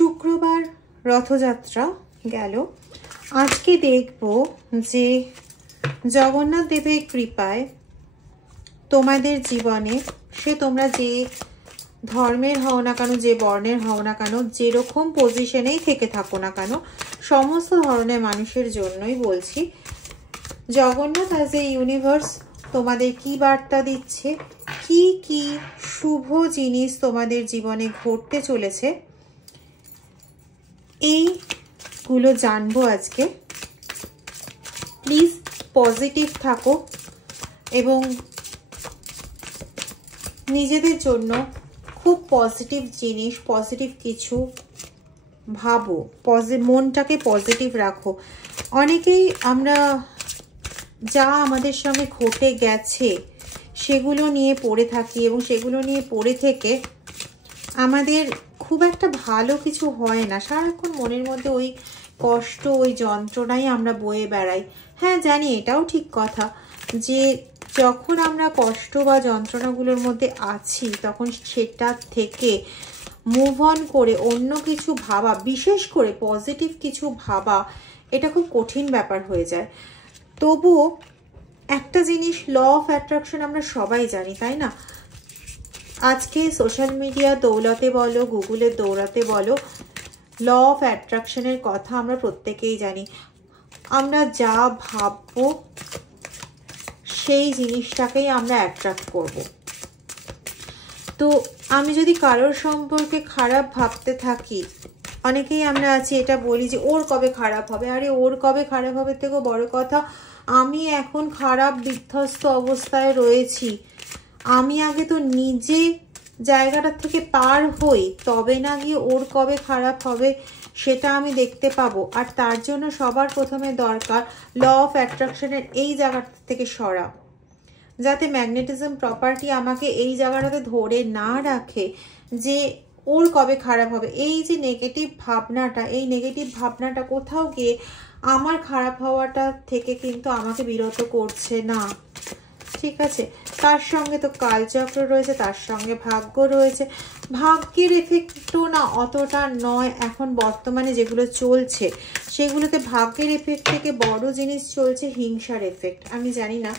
শুক্রবার রথযাত্রা গেল। আজকে দেখব যে জগন্নাথ দেবের কৃপায় তোমাদের জীবনে সে তোমরা যে ধর্মের হও না কেন, যে বর্ণের হও না কেন, যেরকম পজিশনেই থেকে থাকো না কেন, সমস্ত ধরনের মানুষের জন্যই বলছি জগন্নাথ অ্যাজ এ ইউনিভার্স তোমাদের কি বার্তা দিচ্ছে, কি কি শুভ জিনিস তোমাদের জীবনে ঘটতে চলেছে, এইগুলো জানবো আজকে। প্লিজ পজিটিভ থাকো এবং নিজেদের জন্য খুব পজিটিভ জিনিস, পজিটিভ কিছু ভাবো, মনটাকে পজিটিভ রাখো। অনেকেই আমরা যা আমাদের সঙ্গে ঘটে গেছে সেগুলো নিয়ে পড়ে থাকি এবং সেগুলো নিয়ে পড়ে থেকে আমাদের খুব একটা ভালো কিছু হয় না। সারাক্ষণ মনের মধ্যে ওই কষ্ট, ওই যন্ত্রণাই আমরা বয়ে বেড়াই। হ্যাঁ, জানি এটাও ঠিক কথা যে যখন আমরা কষ্ট বা যন্ত্রণাগুলোর মধ্যে আছি তখন সেটা থেকে মুভ অন করে অন্য কিছু ভাবা, বিশেষ করে পজিটিভ কিছু ভাবা, এটা খুব কঠিন ব্যাপার হয়ে যায়। তবুও একটা জিনিস, ল অফ অ্যাট্রাকশন আমরা সবাই জানি, তাই না? আজকে সোশ্যাল মিডিয়া দৌলতে বলো, গুগলের দৌলতে বলো, ল অফ অ্যাট্রাকশনের কথা আমরা প্রত্যেকেই জানি। আমরা যা ভাববো সেই জিনিসটাকেই আমরা অ্যাট্রাক্ট করব। তো আমি যদি কারোর সম্পর্কে খারাপ ভাবতে থাকি, অনেকেই আমরা আছি এটা বলি যে ওর কবে খারাপ হবে। আরে ওর কবে খারাপ হবে থেকেও বড় কথা, আমি এখন খারাপ বিধ্বস্ত অবস্থায় রয়েছি, আমি আগে তো নিজে জায়গাটা থেকে পার হই, তবে না গিয়ে ওর কবে খারাপ হবে সেটা আমি দেখতে পাবো। আর তার জন্য সবার প্রথমে দরকার ল অফ অ্যাট্রাকশনের এই জায়গাটা থেকে সরা, যাতে ম্যাগনেটিজম প্রপার্টি আমাকে এই জায়গাটাতে ধরে না রাখে যে ওর কবে খারাপ হবে। এই যে নেগেটিভ ভাবনাটা, এই নেগেটিভ ভাবনাটা কোথাও গিয়ে আমার খারাপ হওয়াটা থেকে কিন্তু আমাকে বিরত করছে না। ঠিক আছে, তার সঙ্গে তো কালচক্র রয়েছে, তার সঙ্গে ভাগ্য রয়েছে। ভাগ্যের এফেক্টও না অতটা নয় এখন বর্তমানে যেগুলো চলছে সেগুলোতে। ভাগ্যের এফেক্ট থেকে বড় জিনিস চলছে হিংসার এফেক্ট। আমি জানি না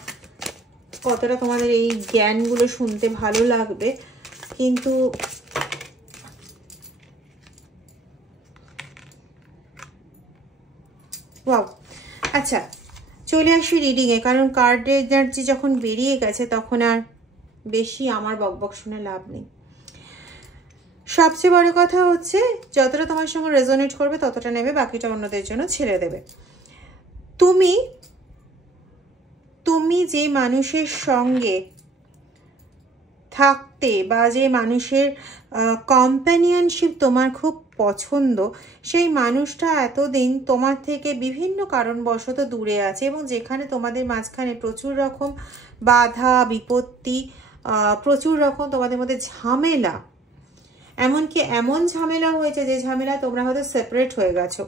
কতটা তোমাদের এই জ্ঞানগুলো শুনতে ভালো লাগবে, কিন্তু ওয়াও। আচ্ছা, চলে আসি রিডিংয়ে, কারণ কার্ড এনার্জি যখন বেরিয়ে গেছে তখন আর বেশি আমার বকবক শুনে লাভ নেই। সবচেয়ে বড় কথা হচ্ছে যতটা তোমার সঙ্গে রেজোনেট করবে ততটা নেবে, বাকিটা অন্যদের জন্য ছেড়ে দেবে। তুমি যে মানুষের সঙ্গে থাকতে বা যে মানুষের কম্প্যানিয়নশিপ তোমার খুব পছন্দ, সেই মানুষটা এতদিন তোমার থেকে বিভিন্ন কারণবশত দূরে আছে এবং যেখানে তোমাদের মাঝখানে প্রচুর রকম বাধা বিপত্তি, প্রচুর রকম তোমাদের মধ্যে ঝামেলা, এমনকি এমন ঝামেলা হয়েছে যে ঝামেলা তোমরা হয়তো সেপারেট হয়ে গেছো।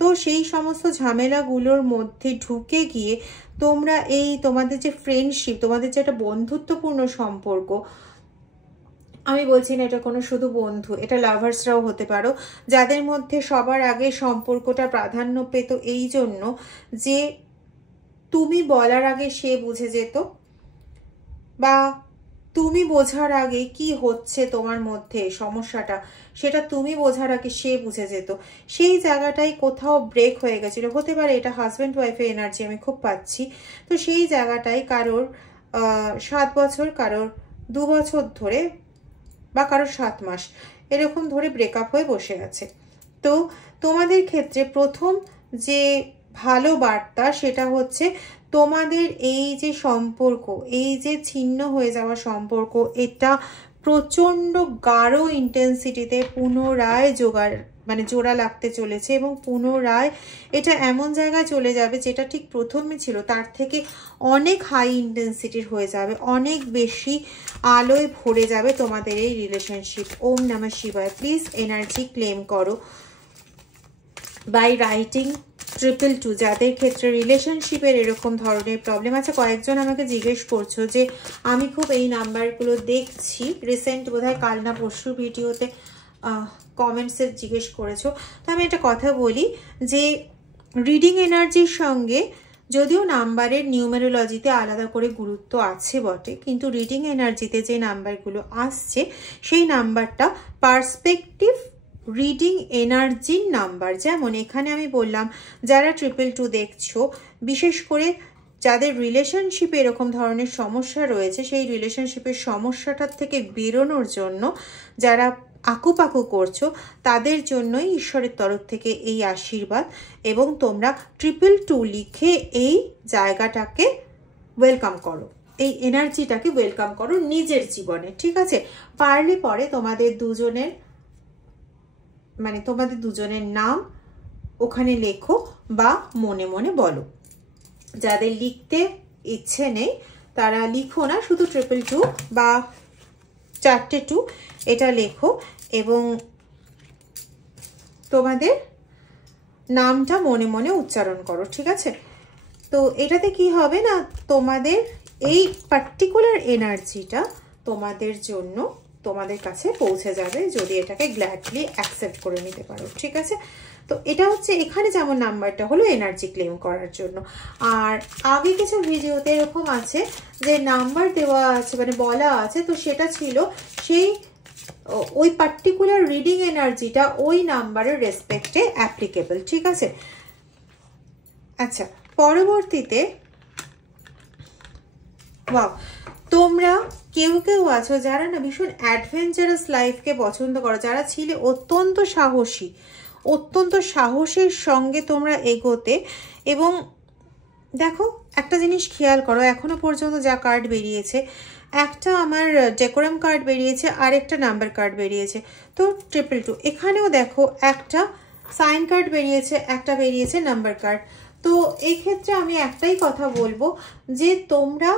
তো সেই সমস্ত ঝামেলাগুলোর মধ্যে ঢুকে গিয়ে তোমরা এই তোমাদের যে ফ্রেন্ডশিপ, তোমাদের যে একটা বন্ধুত্বপূর্ণ সম্পর্ক, আমি বলছি না এটা কোনো শুধু বন্ধু, এটা লাভার্সরাও হতে পারো, যাদের মধ্যে সবার আগে সম্পর্কটা প্রাধান্য পেত এই জন্য যে তুমি বলার আগে সে বুঝে যেত, বা তুমি বোঝার আগে কি হচ্ছে তোমার মধ্যে সমস্যাটা সেটা তুমি বোঝার আগে সে বুঝে যেত। সেই জায়গাটাই কোথাও ব্রেক হয়ে গেছিল। হতে পারে এটা হাজব্যান্ড ওয়াইফের এনার্জি আমি খুব পাচ্ছি। তো সেই জায়গাটাই কারোর 7 বছর, কারোর 2 বছর ধরে, বা কারোর 7 মাস এরকম ধরে ব্রেকআপ হয়ে বসে আছে। তো তোমাদের ক্ষেত্রে প্রথম যে ভালো বার্তা সেটা হচ্ছে তোমাদের এই যে সম্পর্ক, এই যে ছিন্ন হয়ে যাওয়া সম্পর্ক, এটা প্রচণ্ড গাঢ় ইন্টেন্সিটিতে পুনরায় জোড়া লাগতে চলেছে এবং পুনরায় এটা এমন জায়গায় চলে যাবে যেটা ঠিক প্রথমে ছিল তার থেকে অনেক হাই ইন্টেন্সিটির হয়ে যাবে, অনেক বেশি আলোয় ভরে যাবে তোমাদের এই রিলেশনশিপ। ওম নমঃ শিবায়। প্লিজ এনার্জি ক্লেম করো বাই রাইটিং 222 যাদের ক্ষেত্রে রিলেশনশিপের এরকম ধরনের প্রবলেম আছে। কয়েকজন আমাকে জিজ্ঞেস করছো যে আমি খুব এই নাম্বারগুলো দেখছি, রিসেন্ট বোধহয় কাল না পরশু ভিডিওতে কমেন্টসে জিজ্ঞেস করেছো। তো আমি একটা কথা বলি যে রিডিং এনার্জির সঙ্গে যদিও নাম্বারের নিউমেরোলজিতে আলাদা করে গুরুত্ব আছে বটে, কিন্তু রিডিং এনার্জিতে যে নাম্বারগুলো আসছে সেই নাম্বারটা পার্সপেক্টিভ রিডিং এনার্জির নাম্বার। যেমন এখানে আমি বললাম যারা 222 দেখছো, বিশেষ করে যাদের রিলেশনশিপে এরকম ধরনের সমস্যা রয়েছে, সেই রিলেশনশিপের সমস্যাটার থেকে বেরোনোর জন্য যারা আকুপাকু করছো, তাদের জন্যই ঈশ্বরের তরফ থেকে এই আশীর্বাদ। এবং তোমরা 222 লিখে এই জায়গাটাকে ওয়েলকাম করো, এই এনার্জিটাকে ওয়েলকাম করো নিজের জীবনে, ঠিক আছে? পারলে পরে তোমাদের দুজনের নাম ওখানে লেখো বা মনে মনে বলো। যাদের লিখতে ইচ্ছে নেই তারা লিখো না, শুধু 222 বা 4-2 এটা লেখো এবং তোমাদের নামটা মনে মনে উচ্চারণ করো, ঠিক আছে? তো এটাতে কি হবে না, তোমাদের এই পার্টিকুলার এনার্জিটা তোমাদের জন্য তোমাদের কাছে পৌঁছে যাবে যদি এটাকে গ্ল্যাডলি অ্যাকসেপ্ট করে নিতে পারো, ঠিক আছে? তো এটা হচ্ছে এখানে যেমন নাম্বারটা হলো এনার্জি ক্লেম করার জন্য। আর আগে কিছু ভিডিওতে এরকম আছে যে নাম্বার দেওয়া আছে, মানে বলা আছে, তো সেটা ছিল সেই ওই পার্টিকুলার রিডিং এনার্জিটা ওই নাম্বারের রেসপেক্টে অ্যাপ্লিকেবল, ঠিক আছে? আচ্ছা, পরবর্তীতে তোমরা কেউ কেউ আছো যারা না ভীষণ অ্যাডভেঞ্চারাস লাইফকে পছন্দ করো, যারা ছিলে অত্যন্ত সাহসের সঙ্গে তোমরা এগোতে। এবং দেখো একটা জিনিস খেয়াল করো, এখনো পর্যন্ত যা কার্ড বেরিয়েছে, একটা আমার ডেকোরাম কার্ড বেরিয়েছে আর একটা নাম্বার কার্ড বেরিয়েছে, তো 222। এখানেও দেখো একটা সাইন কার্ড বেরিয়েছে, একটা বেরিয়েছে নাম্বার কার্ড। তো এই ক্ষেত্রে আমি একটাই কথা বলবো যে তোমরা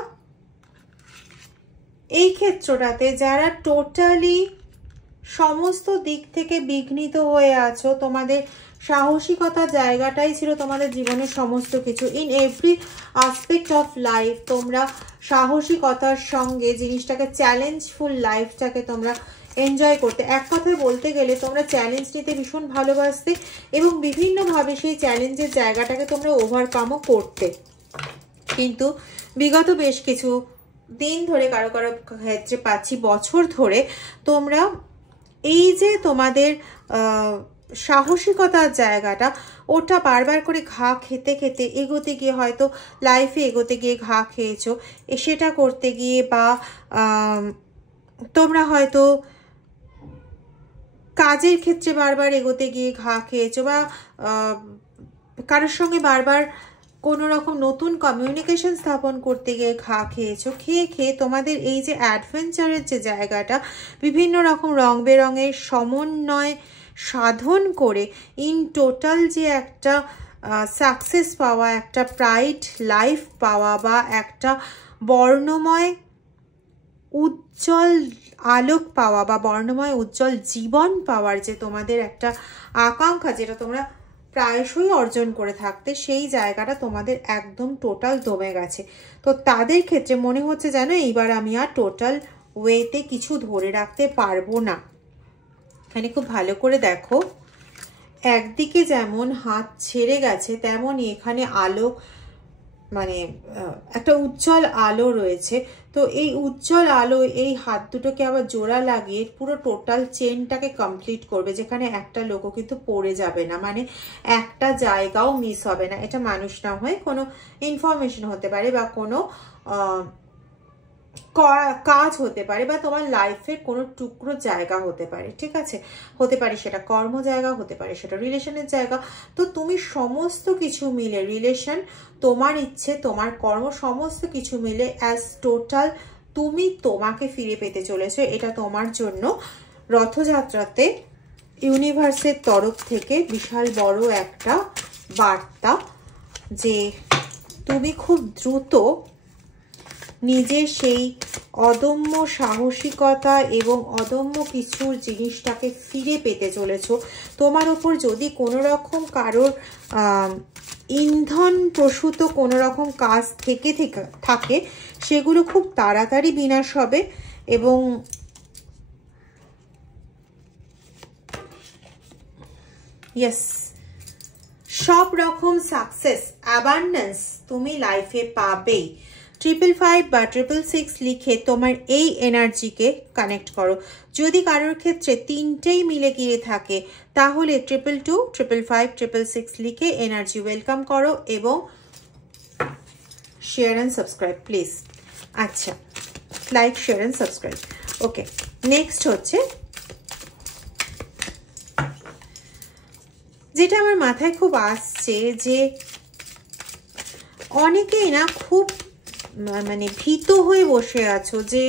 এই ক্ষেত্রটাতে যারা টোটালি সমস্ত দিক থেকে বিঘ্নিত হয়ে আছো, তোমাদের সাহসিকতার জায়গাটাই ছিল তোমাদের জীবনের সমস্ত কিছু, in every aspect of life তোমরা সাহসিকতার সঙ্গে জিনিসটাকে চ্যালেঞ্জফুল লাইফটাকে তোমরা এনজয় করতে। এক কথায় বলতে গেলে তোমরা চ্যালেঞ্জ নিতে ভীষণ ভালোবাসতে এবং বিভিন্নভাবে সেই চ্যালেঞ্জের জায়গাটাকে তোমরা ওভারকামও করতে। কিন্তু বিগত বেশ কিছু দিন ধরে, কারো কারো ক্ষেত্রে পাচ্ছি বছর ধরে, তোমরা এই যে তোমাদের সাহসিকতার জায়গাটা, ওটা বারবার করে ঘা খেতে খেতে এগোতে গিয়ে, হয়তো লাইফে এগোতে গিয়ে ঘা খেয়েছো, সেটা করতে গিয়ে, বা তোমরা হয়তো কাজের ক্ষেত্রে বারবার এগোতে গিয়ে ঘা খেয়েছো, বা কারোর সঙ্গে বারবার কোনো রকম নতুন কমিউনিকেশন স্থাপন করতে গিয়ে ঘা খেয়েছো। খেয়ে তোমাদের এই যে অ্যাডভেঞ্চারের যে জায়গাটা, বিভিন্ন রকম রং বেরঙের সমন্বয় সাধন করে ইন টোটাল যে একটা সাকসেস পাওয়া, একটা প্রাইড লাইফ পাওয়া, বা একটা বর্ণময় উজ্জ্বল আলোক পাওয়া, বা বর্ণময় উজ্জ্বল জীবন পাওয়ার যে তোমাদের একটা আকাঙ্ক্ষা, যেটা তোমরা প্রায়শই অর্জন করে থাকতে, সেই জায়গাটা তোমাদের একদম টোটাল দমে গেছে। তো তাদের ক্ষেত্রে মনে হচ্ছে যেন এইবার আমি আর টোটাল ওয়েতে কিছু ধরে রাখতে পারবো না। এখানে খুব ভালো করে দেখো, একদিকে যেমন হাত ছেড়ে গেছে, তেমনই এখানে আলো, মানে একটা উজ্জ্বল আলো রয়েছে। তো এই উজ্জ্বল আলো এই হাত দুটোকে আবার জোড়া লাগিয়ে পুরো টোটাল চেনটাকে কমপ্লিট করবে, যেখানে একটা লোকও কিন্তু পড়ে যাবে না, মানে একটা জায়গাও মিস হবে না। এটা মানুষ না হয়ে কোনো ইনফরমেশন হতে পারে, বা কোনো কাজ হতে পারে, বা তোমার লাইফের কোনো টুকরো জায়গা হতে পারে, ঠিক আছে? হতে পারে সেটা কর্ম জায়গা, হতে পারে সেটা রিলেশনের জায়গা। তো তুমি সমস্ত কিছু মিলে, রিলেশন, তোমার ইচ্ছে, তোমার কর্ম, সমস্ত কিছু মিলে অ্যাজ টোটাল তুমি তোমাকে ফিরে পেতে চলেছো। এটা তোমার জন্য রথযাত্রাতে ইউনিভার্সের তরফ থেকে বিশাল বড় একটা বার্তা, যে তুমি খুব দ্রুত নিজের সেই অদম্য সাহসিকতা এবং অদম্য কিছুর জিনিসটাকে ফিরে পেতে চলেছো। তোমার ওপর যদি কোনো রকম কারোর ইন্ধন প্রসূত কোনো রকম কাজ থেকে থাকে, সেগুলো খুব তাড়াতাড়ি বিনাশ হবে। এবং ইয়েস, সব রকম সাকসেস অ্যাবান্ডেন্স তুমি লাইফে পাবেই। 555 বা 666 লিখে তোমার এই এনার্জিকে কানেক্ট করো। যদি কারোর ক্ষেত্রে তিনটেই মিলে গিয়ে থাকে তাহলে 222, 555, 666 লিখে এনার্জি ওয়েলকাম করো এবং শেয়ার অ্যান্ড সাবস্ক্রাইব প্লিজ। আচ্ছা, like, share and subscribe. Okay, next হচ্ছে যেটা আমার মাথায় খুব আসছে, যে অনেকেই না খুব মানে ভীত হয়ে বসে আছো, যে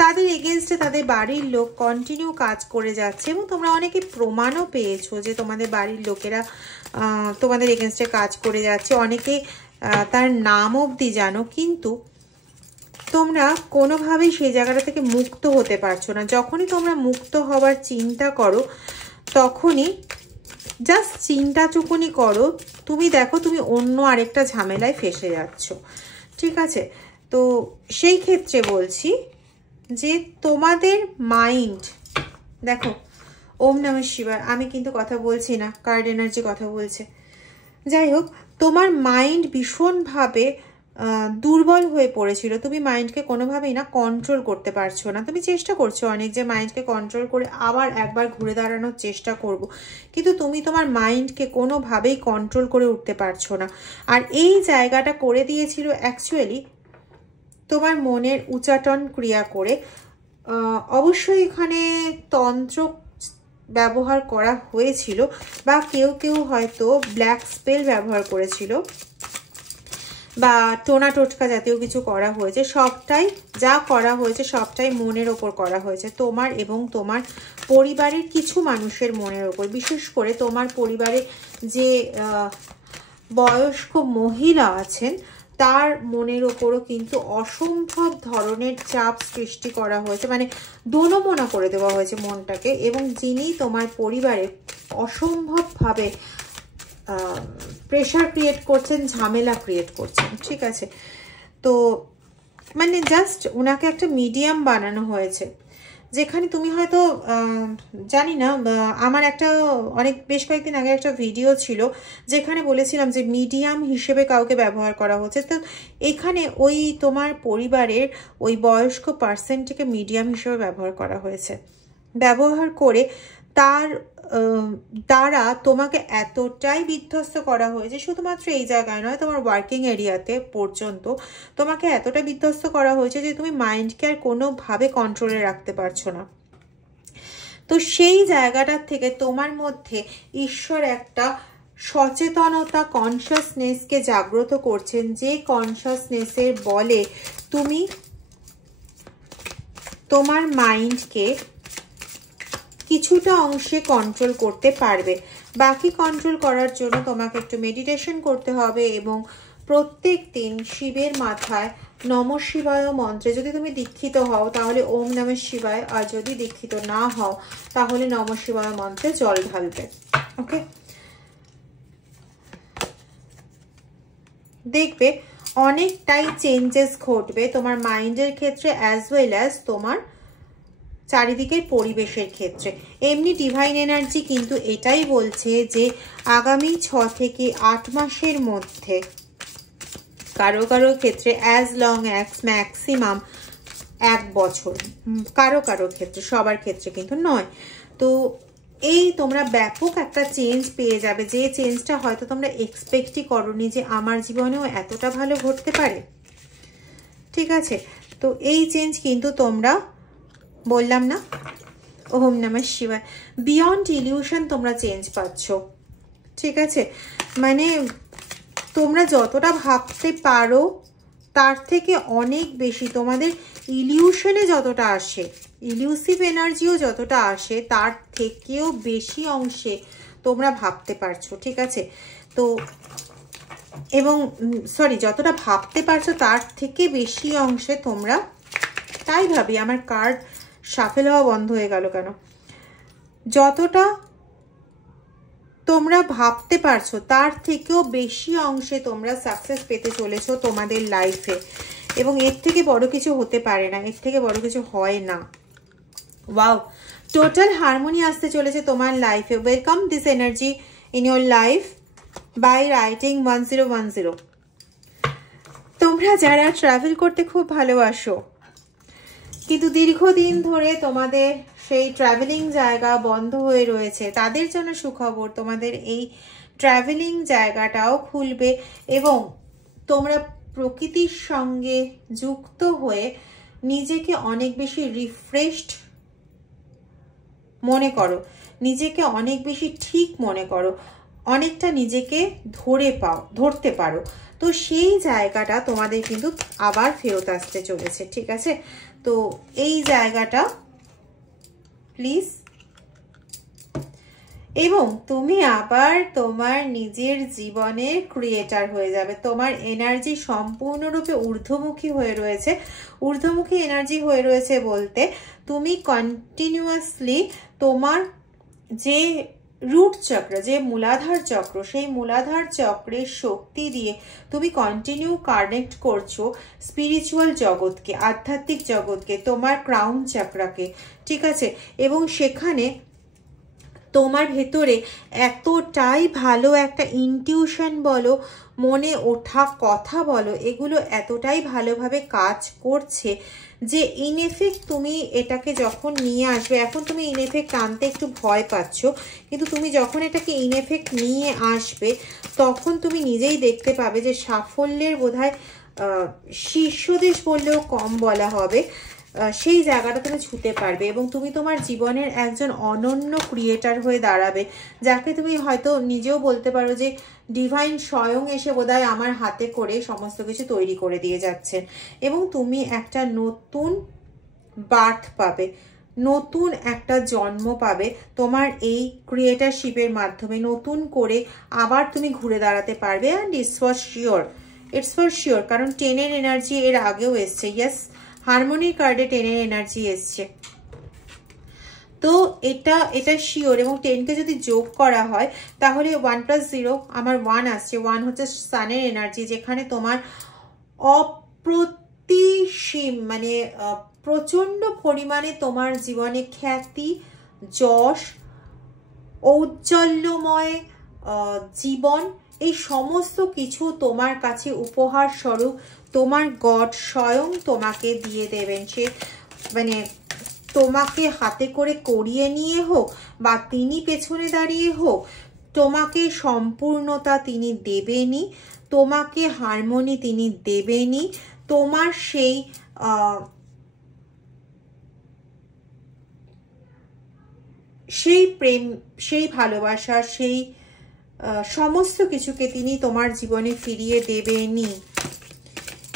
তাদের এগেনস্টে তাদের বাড়ির লোক কন্টিনিউ কাজ করে যাচ্ছে এবং তোমরা অনেকে প্রমাণও পেয়েছো যে তোমাদের বাড়ির লোকেরা তোমাদের এগেনস্টে কাজ করে যাচ্ছে, অনেকে তার নাম অবধি জানো, কিন্তু তোমরা কোনোভাবেই সেই জায়গাটা থেকে মুক্ত হতে পারছো না। যখনই তোমরা মুক্ত হওয়ার চিন্তা করো তখনই জাস্ট চিন্তাটুকুনি করো, তুমি দেখো তুমি অন্য আরেকটা ঝামেলায় ফেসে যাচ্ছ। ঠিক আছে, তো সেই ক্ষেত্রে বলছি যে তোমাদের মাইন্ড, দেখো ওম নমঃ শিবায়, আমি কিন্তু কথা বলছি না, কার্ড এনার্জি কথা বলছে। যাই হোক, তোমার মাইন্ড ভীষণভাবে দুর্বল হয়ে পড়েছিল, তুমি মাইন্ডকে কোনোভাবেই না কন্ট্রোল করতে পারছো না। তুমি চেষ্টা করছো অনেক যে মাইন্ডকে কন্ট্রোল করে আবার একবার ঘুরে দাঁড়ানোর চেষ্টা করব, কিন্তু তুমি তোমার মাইন্ডকে কোনোভাবেই কন্ট্রোল করে উঠতে পারছো না। আর এই জায়গাটা করে দিয়েছিল অ্যাকচুয়ালি তোমার মনের উচ্চাটন ক্রিয়া করে। অবশ্যই এখানে তন্ত্র ব্যবহার করা হয়েছিল বা কেউ কেউ হয়তো ব্ল্যাক স্পেল ব্যবহার করেছিল বা টোনা টোটকা জাতীয় কিছু করা হয়েছে। সবটাই যা করা হয়েছে সবটাই মনের ওপর করা হয়েছে, তোমার এবং তোমার পরিবারের কিছু মানুষের মনের ওপর। বিশেষ করে তোমার পরিবারে যে বয়স্ক মহিলা আছেন তার মনের ওপরও কিন্তু অসম্ভব ধরনের চাপ সৃষ্টি করা হয়েছে, মানে দোনমোনা করে দেওয়া হয়েছে মনটাকে, এবং যিনি তোমার পরিবারে অসম্ভবভাবে প্রেশার ক্রিয়েট করছেন, ঝামেলা ক্রিয়েট করছেন। ঠিক আছে, তো মানে জাস্ট ওনাকে একটা মিডিয়াম বানানো হয়েছে, যেখানে তুমি হয়তো জানি না, আমার একটা বেশ কয়েকদিন আগে একটা ভিডিও ছিল যেখানে বলেছিলাম যে মিডিয়াম হিসেবে কাউকে ব্যবহার করা হচ্ছে। তো এখানে ওই তোমার পরিবারের ওই বয়স্ক পার্সনটিকে মিডিয়াম হিসেবে ব্যবহার করা হয়েছে, ব্যবহার করে তার দ্বারা তোমাকে এতটাই বিধ্বস্ত করা হয়েছে, শুধুমাত্র এই জায়গায় নয়, তোমার ওয়ার্কিং এরিয়াতে পর্যন্ত তোমাকে এতটা বিধ্বস্ত করা হয়েছে যে তুমি মাইন্ডকে আর কোনোভাবে কন্ট্রোলে রাখতে পারছো না। তো সেই জায়গাটার থেকে তোমার মধ্যে ঈশ্বর একটা সচেতনতা, কনসিয়াসনেসকে জাগ্রত করছেন, যে কনসিয়াসনেসের বলে তুমি তোমার মাইন্ডকে কিছুটা অংশে কন্ট্রোল করতে পারবে। বাকি কন্ট্রোল করার জন্য তোমাকে একটু মেডিটেশন করতে হবে এবং প্রত্যেক দিন শিবের মাথায় নমঃ শিবায় মন্ত্রে, যদি তুমি দীক্ষিত হও তাহলে ওম নমঃ শিবায়, আর যদি দীক্ষিত না হও তাহলে নমঃ শিবায় মন্ত্রে জল ঢালবে। ওকে, দেখবে অনেকটাই চেঞ্জেস ঘটবে তোমার মাইন্ডের ক্ষেত্রে অ্যাজ ওয়েল অ্যাজ তোমার চারিদিকের পরিবেশের ক্ষেত্রে। এমনি ডিভাইন এনার্জি কিন্তু এটাই বলছে যে আগামী 6 থেকে 8 মাসের মধ্যে কারো কারো ক্ষেত্রে অ্যাজ লং অ্যাজ ম্যাক্সিমাম 1 বছর, কারো কারো ক্ষেত্রে, সবার ক্ষেত্রে কিন্তু নয়। তো এই তোমরা ব্যাপক একটা চেঞ্জ পেয়ে যাবে, যে চেঞ্জটা হয়তো তোমরা এক্সপেক্টই করোনি যে আমার জীবনেও এতটা ভালো ঘটতে পারে। ঠিক আছে, তো এই চেঞ্জ কিন্তু তোমরা, বললাম না ওম নমঃ শিবায়, বিয়ন্ড ইলিউশন তোমরা চেঞ্জ পাচ্ছ। ঠিক আছে, মানে তোমরা যতটা ভাবতে পারো তার থেকে অনেক বেশি তোমাদের ইলিউশনে যতটা আসে, ইলিউসিভ এনার্জিও যতটা আসে তার থেকেও বেশি অংশে তোমরা ভাবতে পারছো। ঠিক আছে, তো এবং সরি, যতটা ভাবতে পারছো তার থেকে বেশি অংশে তোমরা, তাই ভাবি আমার কার্ড শাফেল হওয়া বন্ধ হয়ে গেল কেন, যতটা তোমরা ভাবতে পারছো তার থেকেও বেশি অংশে তোমরা সাকসেস পেতে চলেছো তোমাদের লাইফে, এবং এর থেকে বড় কিছু হতে পারে না, এর থেকে বড় কিছু হয় না। ওয়াও, টোটাল হারমোনি আসতে চলেছে তোমার লাইফে। Welcome this energy in your life by writing 1010। তোমরা যারা ট্রাভেল করতে খুব ভালোবাসো কিন্তু দীর্ঘদিন ধরে তোমাদের সেই ট্রাভেলিং জায়গা বন্ধ হয়ে রয়েছে, তাদের জন্য সুখবর, তোমাদের এই ট্রাভেলিং জায়গাটাও খুলবে এবং তোমরা প্রকৃতির সঙ্গে যুক্ত হয়ে নিজেকে অনেক বেশি রিফ্রেশড মনে করো, নিজেকে অনেক বেশি ঠিক মনে করো, অনেকটা নিজেকে ধরতে পারো। তো সেই জায়গাটা তোমাদের কিন্তু আবার ফেরত আসতে চলেছে, ঠিক আছে? তো এই জায়গাটা প্লিজ, এবং তুমি আবার তোমার নিজের জীবনের ক্রিয়েটার হয়ে যাবে। তোমার এনার্জি সম্পূর্ণরূপে ঊর্ধ্বমুখী হয়ে রয়েছে। ঊর্ধ্বমুখী এনার্জি হয়ে রয়েছে বলতে তুমি কন্টিনিউয়াসলি তোমার যে রুট চক্র, যে মূলাধার চক্র, সেই মূলাধার চক্রের শক্তি দিয়ে তুমি কন্টিনিউ কানেক্ট করছো স্পিরিচুয়াল জগৎকে, আধ্যাত্মিক জগৎকে, তোমার ক্রাউন চক্রাকে, ঠিক আছে? এবং সেখানে তোমার ভেতরে এতটাই ভালো একটা ইনটিউশন বলো, মনে ওঠা কথা বলো, এগুলো এতটাই ভালোভাবে কাজ করছে যে ইন এফেক্ট তুমি এটাকে যখন নিয়ে আসবে, এখন তুমি ইন এফেক্ট আনতে একটু ভয় পাচ্ছ, কিন্তু তুমি যখন এটাকে ইন এফেক্ট নিয়ে আসবে তখন তুমি নিজেই দেখতে পাবে যে সাফল্যের বোধহয় শীর্ষদেশ বললেও কম বলা হবে, সেই জায়গাটা তুমি ছুঁতে পারবে এবং তুমি তোমার জীবনের একজন অনন্য ক্রিয়েটার হয়ে দাঁড়াবে, যাকে তুমি হয়তো নিজেও বলতে পারো যে ডিভাইন স্বয়ং এসে বোধহয় আমার হাতে করে সমস্ত কিছু তৈরি করে দিয়ে যাচ্ছেন। এবং তুমি একটা নতুন বার্থ পাবে, নতুন একটা জন্ম পাবে তোমার এই ক্রিয়েটারশিপের মাধ্যমে, নতুন করে আবার তুমি ঘুরে দাঁড়াতে পারবে। অ্যান্ড ইটস ফর শিওর, কারণ 10-এর এনার্জি এর আগেও এসছে। ইয়েস, হারমোনির কার্ডে 10-এর এনার্জি এসছে, তো এটা শিওর। এবং 10কে যদি যোগ করা হয় তাহলে 1+0 আমার 1 আসছে। 1 হচ্ছে সানের এনার্জি, যেখানে তোমার অপ্রতিসীম মানে প্রচন্ড পরিমাণে তোমার জীবনে খ্যাতি, যশ, ঔজ্জ্বল্যময় জীবন, এই সমস্ত কিছু তোমার কাছে উপহার স্বরূপ তোমার গড স্বয়ং তোমাকে দিয়ে দেবেন। সে মানে তোমাকে হাতে করে করিয়ে নিয়ে হোক বা তিনি পেছনে দাঁড়িয়ে হোক, তোমাকে সম্পূর্ণতা তিনি দেবেনই, তোমাকে হারমোনি তিনি দেবেনই, তোমার সেই প্রেম, সেই ভালোবাসা, সেই সমস্ত কিছুকে তিনি তোমার জীবনে ফিরিয়ে দেবেনই।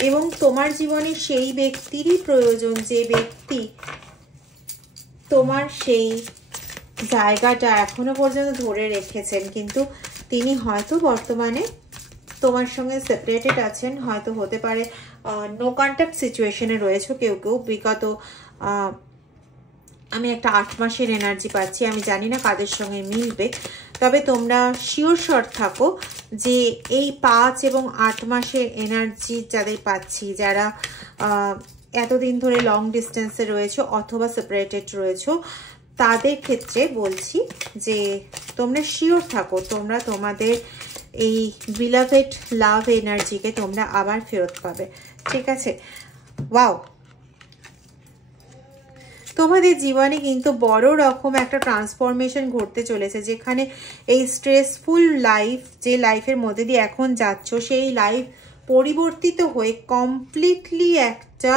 এবং তোমার জীবনে সেই ব্যক্তিরই প্রয়োজন, যে ব্যক্তি তোমার সেই জায়গাটা এখনো পর্যন্ত ধরে রেখেছেন, কিন্তু তিনি হয়তো বর্তমানে তোমার সঙ্গে সেপারেটেড আছেন, হয়তো হতে পারে নো কন্ট্যাক্ট সিচুয়েশনে রয়েছে কেউ কেউ। বিগত আমি একটা 8 মাসের এনার্জি পাচ্ছি, আমি জানি না কাদের সঙ্গে মিলবে, তবে তোমরা শিওর থাকো যে এই 5 এবং 8 মাসের এনার্জি যাদের পাচ্ছি, যারা এতদিন ধরে লং ডিস্টেন্সে রয়েছে অথবা সেপারেটেড রয়েছে, তাদের ক্ষেত্রে বলছি যে তোমরা শিওর থাকো, তোমরা তোমাদের এই বিলাভেড লাভ এনার্জিকে তোমরা আবার ফেরত পাবে, ঠিক আছে? ওয়াও, তোমাদের জীবনে কিন্তু বড় রকম একটা ট্রান্সফরমেশন ঘটতে চলেছে, যেখানে এই স্ট্রেসফুল লাইফ, যে লাইফের মধ্যে দিয়ে এখন যাচ্ছ, সেই লাইফ পরিবর্তিত হয়ে কমপ্লিটলি একটা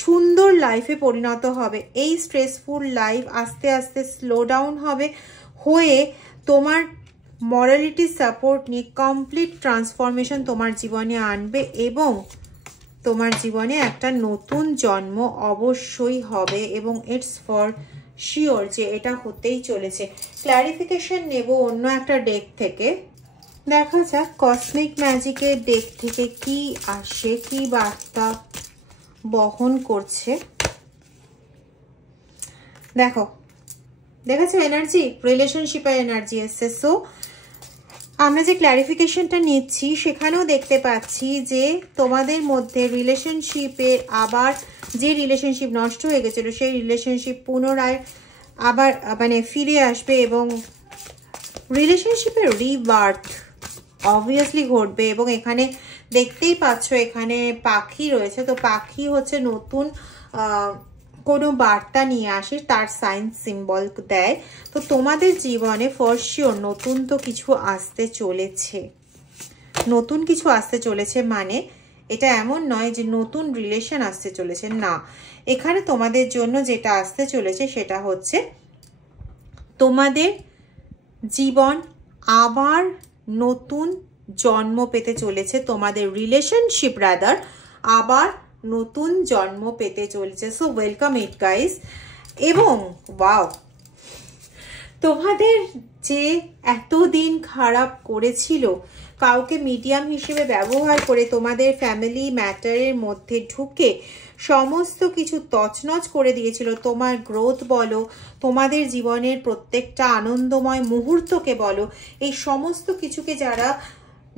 সুন্দর লাইফে পরিণত হবে। এই স্ট্রেসফুল লাইফ আস্তে আস্তে স্লো ডাউন হবে, হয়ে তোমার মরালিটি সাপোর্ট নিয়ে কমপ্লিট ট্রান্সফরমেশন তোমার জীবনে আনবে এবং তোমার জীবনে একটা নতুন জন্ম অবশ্যই হবে এবং ইটস ফর শিওর যে এটা হতেই চলেছে। ক্ল্যারিফিকেশন নেব অন্য একটা ডেক থেকে, দেখা যাক কসমিক ম্যাজিকের ডেক থেকে কি আসে, কি বার্তা বহন করছে। দেখো, দেখেছো এনার্জি, রিলেশনশিপের এনার্জি এসছে। সো আমরা যে ক্ল্যারিফিকেশনটা নিচ্ছি সেখানেও দেখতে পাচ্ছি যে তোমাদের মধ্যে রিলেশনশিপের আবার যে রিলেশনশিপ নষ্ট হয়ে গেছিল সেই রিলেশনশিপ পুনরায় আবার মানে ফিরে আসবে এবং রিলেশনশিপের রিবার্থ অবভিয়াসলি ঘটবে। এবং এখানে দেখতেই পাচ্ছ এখানে পাখি রয়েছে, তো পাখি হচ্ছে নতুন কোনো বার্তা নিয়ে আসে, তার সাইন সিম্বল দেয়। তো তোমাদের জীবনে ফর শিওর নতুন তো কিছু আসতে চলেছে, নতুন কিছু আসতে চলেছে মানে এটা এমন নয় যে নতুন রিলেশন আসতে চলেছে, না, এখানে তোমাদের জন্য যেটা আসতে চলেছে সেটা হচ্ছে তোমাদের জীবন আবার নতুন জন্ম পেতে চলেছে, তোমাদের রিলেশনশিপ রাদার আবার নতুন জন্ম পেতে চলেছে। সো ওয়েলকাম ইট গাইস। এবং ওয়াও, তোমাদের যে এতদিন খারাপ করেছিল, কাউকে মিডিয়াম হিসেবে ব্যবহার করে তোমাদের ফ্যামিলি ম্যাটারের মধ্যে ঢুকে সমস্ত কিছু তছনছ করে দিয়েছিল, তোমার গ্রোথ বলো, তোমাদের জীবনের প্রত্যেকটা আনন্দময় মুহূর্তকে বলো, এই সমস্ত কিছুকে যারা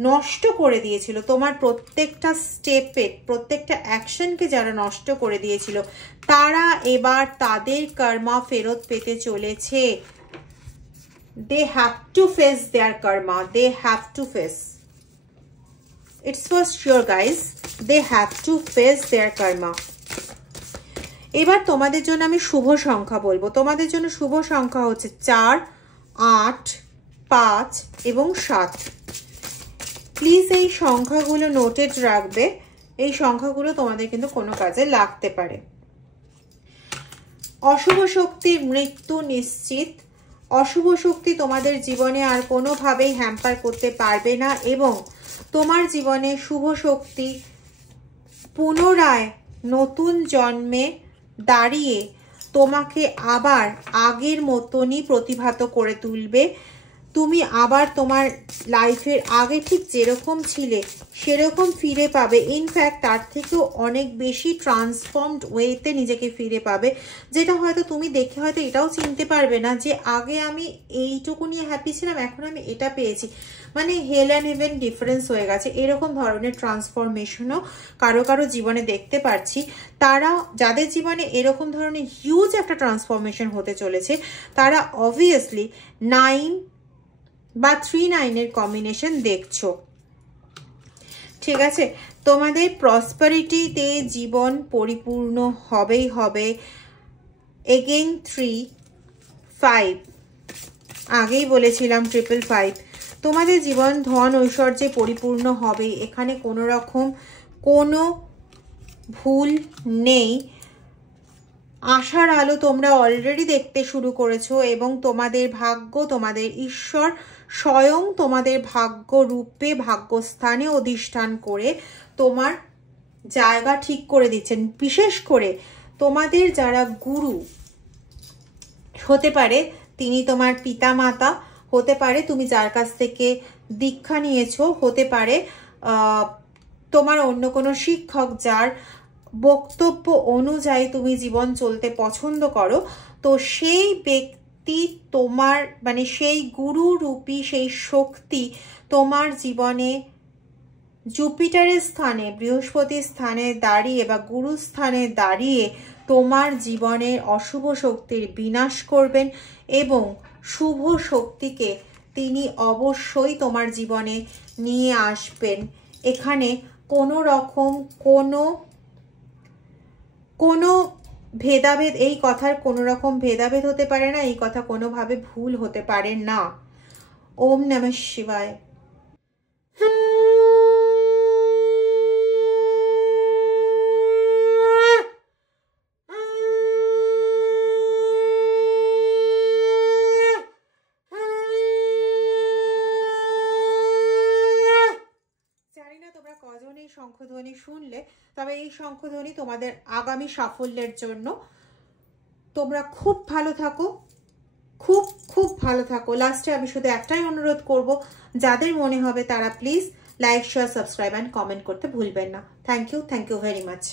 নষ্ট করে দিয়েছিল, তোমার প্রত্যেকটা স্টেপে প্রত্যেকটা অ্যাকশনকে যারা নষ্ট করে দিয়েছিল, তারা এবার তাদের কর্মা ফেরত পেতে চলেছে। They have to face their karma. They have to face. It's for sure guys. They have to face their karma. এবার তোমাদের জন্য আমি শুভ সংখ্যা বলবো। তোমাদের জন্য শুভ সংখ্যা হচ্ছে 4, 8, 5 এবং 7। প্লিজ এই সংখ্যাগুলো নোটেড রাখবে, এই সংখ্যাগুলো তোমাদের কিন্তু কোনো কাজে লাগতে পারে। অশুভ শক্তির মৃত্যু নিশ্চিত। অশুভ শক্তি তোমাদের জীবনে আর কোনোভাবেই হ্যাম্পার করতে পারবে না এবং তোমার জীবনে শুভ শক্তি পুনরায় নতুন জন্মে দাঁড়িয়ে তোমাকে আবার আগের মতনই প্রতিভাত করে তুলবে। তুমি আবার তোমার লাইফের আগে ঠিক যেরকম ছিলে সেরকম ফিরে পাবে, ইনফ্যাক্ট তার থেকেও অনেক বেশি ট্রান্সফর্মড ওয়েতে নিজেকে ফিরে পাবে, যেটা হয়তো তুমি দেখে হয়তো এটাও চিনতে পারবে না যে আগে আমি এইটুকু নিয়ে হ্যাপি ছিলাম, এখন আমি এটা পেয়েছি, মানে হেল অ্যান্ড হেভেন ডিফারেন্স হয়ে গেছে। এরকম ধরনের ট্রান্সফরমেশনও কারো কারো জীবনে দেখতে পাচ্ছি। তারা যাদের জীবনে এরকম ধরনের হিউজ একটা ট্রান্সফরমেশন হতে চলেছে, তারা অবভিয়াসলি 9 বা 3-9 কম্বিনেশন দেখছো, ঠিক আছে? তোমাদের প্রসপারিটিতে জীবন পরিপূর্ণ হবেই হবে। এগেইন 3, 5, আগেই বলেছিলাম 555, তোমাদের জীবন ধন ঐশ্বর্যে পরিপূর্ণ হবে, এখানে কোনো রকম কোনো ভুল নেই। আশার আলো তোমরা অলরেডি দেখতে শুরু করেছো এবং তোমাদের ভাগ্য, তোমাদের ঈশ্বর স্বয়ং তোমাদের ভাগ্য রূপে ভাগ্যস্থানে অধিষ্ঠান করে তোমার জায়গা ঠিক করে দিচ্ছেন। বিশেষ করে তোমাদের যারা গুরু হতে পারে, তিনি তোমার পিতা মাতা হতে পারে, তুমি যার কাছ থেকে দীক্ষা নিয়েছো, হতে পারে তোমার অন্য কোনো শিক্ষক যার বক্তব্য অনুযায়ী তুমি জীবন চলতে পছন্দ করো, তো সেই ব্যক্তি তোমার মানে সেই গুরু রূপী সেই শক্তি তোমার জীবনে জুপিটারের স্থানে, বৃহস্পতির স্থানে দাঁড়িয়ে বা গুরু স্থানে দাঁড়িয়ে তোমার জীবনের অশুভ শক্তির বিনাশ করবেন এবং শুভ শক্তিকে তিনি অবশ্যই তোমার জীবনে নিয়ে আসবেন। এখানে কোনো রকম কোনো ভেদাভেদ, এই কথার কোনো রকম ভেদাভেদ হতে পারে না, এই কথা কোনোভাবে ভুল হতে পারে না। ওম নমঃ শিবায়। শঙ্খধ্বনি শুনলে, তবে এই শঙ্খধ্বনি তোমাদের আগামী সাফল্যের জন্য। তোমরা খুব ভালো থাকো, খুব খুব ভালো থাকো। লাস্টে আমি শুধু একটাই অনুরোধ করব, যাদের মনে হবে তারা please like, share, subscribe and comment করতে ভুলবেন না। Thank you very much.